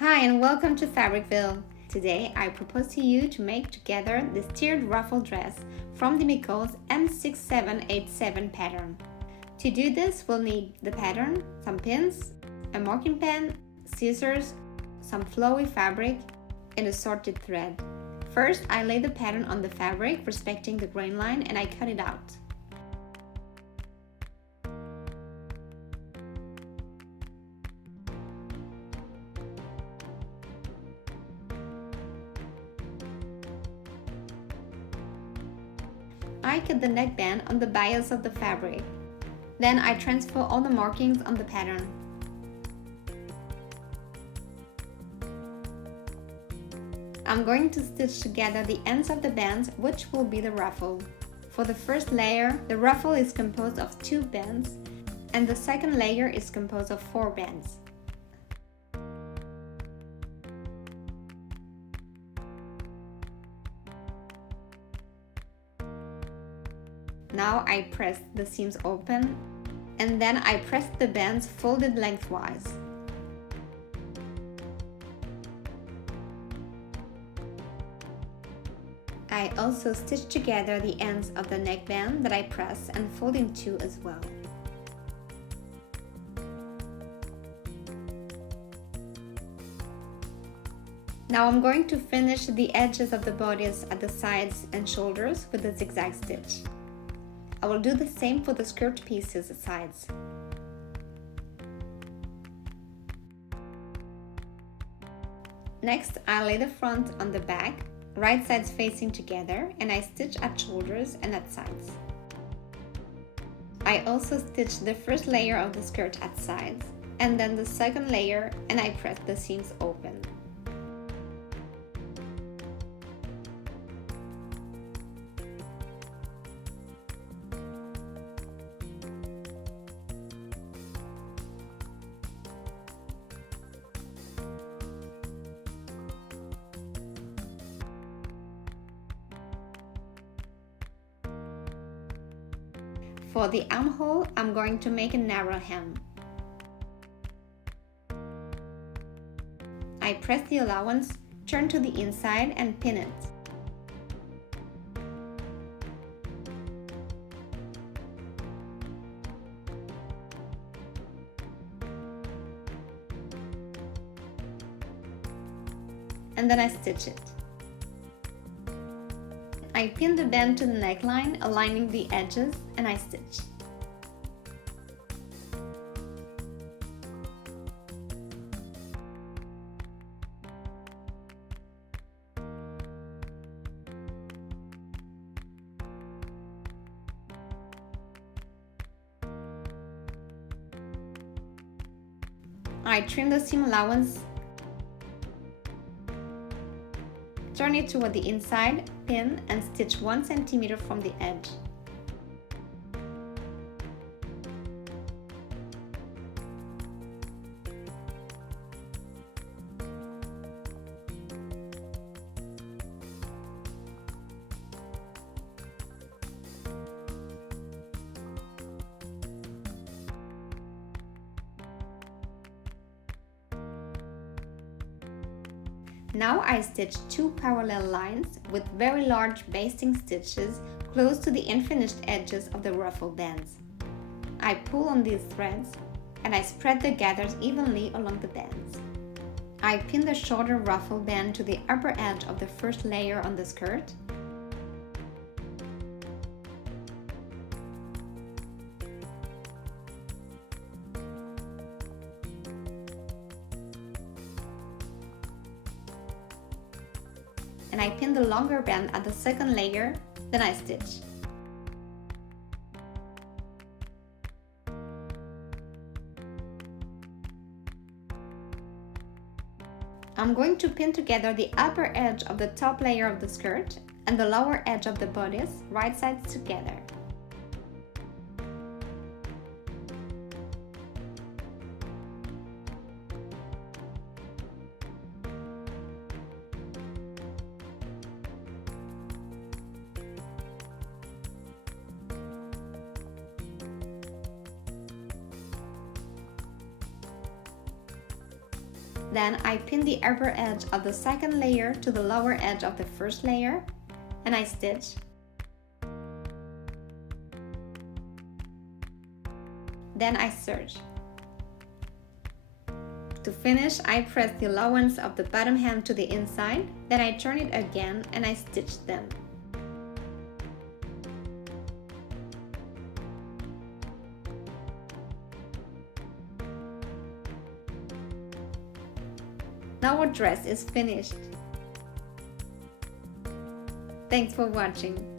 Hi and welcome to Fabricville. Today I propose to you to make together this tiered ruffle dress from the Miko's M6787 pattern. To do this, we'll need the pattern, some pins, a marking pen, scissors, some flowy fabric, and assorted thread. First, I lay the pattern on the fabric respecting the grain line and I cut it out. I cut the neckband on the bias of the fabric. Then I transfer all the markings on the pattern. I'm going to stitch together the ends of the bands, which will be the ruffle. For the first layer, the ruffle is composed of 2 bands, and the second layer is composed of 4 bands. Now I press the seams open, and then I press the bands folded lengthwise. I also stitch together the ends of the neckband that I press and fold in 2 as well. Now I'm going to finish the edges of the bodice at the sides and shoulders with a zigzag stitch. I will do the same for the skirt pieces sides. Next, I lay the front on the back, right sides facing together, and I stitch at shoulders and at sides. I also stitch the first layer of the skirt at sides, and then the second layer, and I press the seams open. For the armhole, I'm going to make a narrow hem. I press the allowance, turn to the inside and pin it. And then I stitch it. I pin the band to the neckline, aligning the edges, and I stitch. I trim the seam allowance, turn it toward the inside, pin, and stitch 1 centimeter from the edge. Now I stitch 2 parallel lines with very large basting stitches close to the unfinished edges of the ruffle bands. I pull on these threads and I spread the gathers evenly along the bands. I pin the shorter ruffle band to the upper edge of the first layer on the skirt. And I pin the longer band at the second layer, then I stitch. I'm going to pin together the upper edge of the top layer of the skirt and the lower edge of the bodice, right sides together. Then I pin the upper edge of the second layer to the lower edge of the first layer, and I stitch. Then I serge. To finish, I press the allowance of the bottom hem to the inside, then I turn it again and I stitch them. Now our dress is finished. Thanks for watching.